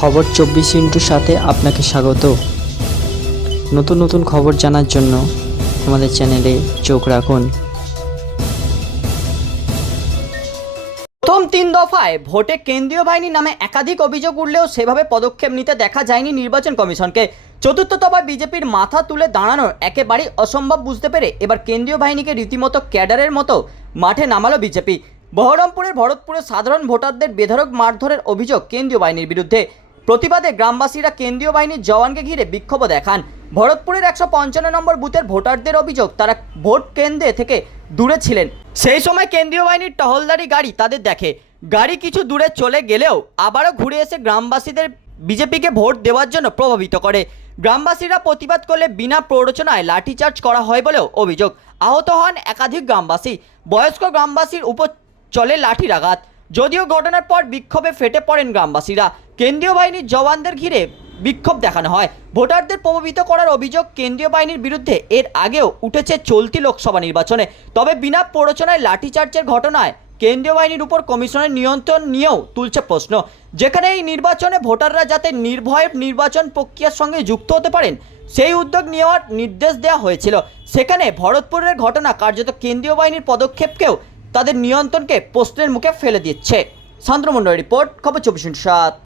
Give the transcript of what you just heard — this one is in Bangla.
খবর চব্বিশ ইন্টুর সাথে আপনাকে স্বাগত। নতুন নতুন খবর জানার জন্য আমাদের চ্যানেলে চোখ রাখুন। প্রথম তিন দফায় ভোটে কেন্দ্রীয় বাহিনীর নামে একাধিক অভিযোগ উঠলেও সেভাবে পদক্ষেপ নিতে দেখা যায়নি নির্বাচন কমিশনকে। চতুর্থ দফায় বিজেপির মাথা তুলে দাঁড়ানোর একেবারেই অসম্ভব বুঝতে পেরে এবার কেন্দ্রীয় বাহিনীকে রীতিমতো ক্যাডারের মতো মাঠে নামালো বিজেপি। বহরমপুরের ভরতপুরে সাধারণ ভোটারদের বেধড়ক মারধরের অভিযোগ কেন্দ্রীয় বাহিনীর বিরুদ্ধে। প্রতিবাদে গ্রামবাসীরা কেন্দ্রীয় বাহিনীর জওয়ানকে ঘিরে বিক্ষোভ দেখান। ভরতপুরের একশো পঞ্চান্ন নম্বর বুথের ভোটারদের অভিযোগ, তারা ভোট কেন্দ্রে থেকে দূরে ছিলেন। সেই সময় কেন্দ্রীয় বাহিনীর টহলদারি গাড়ি তাদের দেখে। গাড়ি কিছু দূরে চলে গেলেও আবারও ঘুরে এসে গ্রামবাসীদের বিজেপিকে ভোট দেওয়ার জন্য প্রভাবিত করে। গ্রামবাসীরা প্রতিবাদ করলে বিনা প্ররোচনায় লাঠিচার্জ করা হয় বলেও অভিযোগ। আহত হন একাধিক গ্রামবাসী। বয়স্ক গ্রামবাসীর উপর চলে লাঠির আঘাত যদিও ঘটনার পর বিক্ষোভে ফেটে পড়েন গ্রামবাসীরা। কেন্দ্রীয় বাহিনীর জওয়ানদের ঘিরে বিক্ষোভ দেখানো হয়। ভোটারদের প্রভাবিত করার অভিযোগ কেন্দ্রীয় বাহিনীর বিরুদ্ধে এর আগেও উঠেছে চলতি লোকসভা নির্বাচনে। তবে বিনা প্ররোচনায় লাঠিচার্জের ঘটনায় কেন্দ্রীয় বাহিনীর উপর কমিশনের নিয়ন্ত্রণ নিয়েও তুলছে প্রশ্ন। যেখানে এই নির্বাচনে ভোটাররা যাতে নির্ভয়ে নির্বাচন প্রক্রিয়ার সঙ্গে যুক্ত হতে পারেন, সেই উদ্যোগ নেওয়ার নির্দেশ দেওয়া হয়েছিল। সেখানে ভরতপুরের ঘটনা কার্যত কেন্দ্রীয় বাহিনীর পদক্ষেপকেও তাদের নিয়ন্ত্রণকে প্রশ্নের মুখে ফেলে দিচ্ছে। চন্দ্রমন্ডল রিপোর্ট খবর চব্বিশ সাত।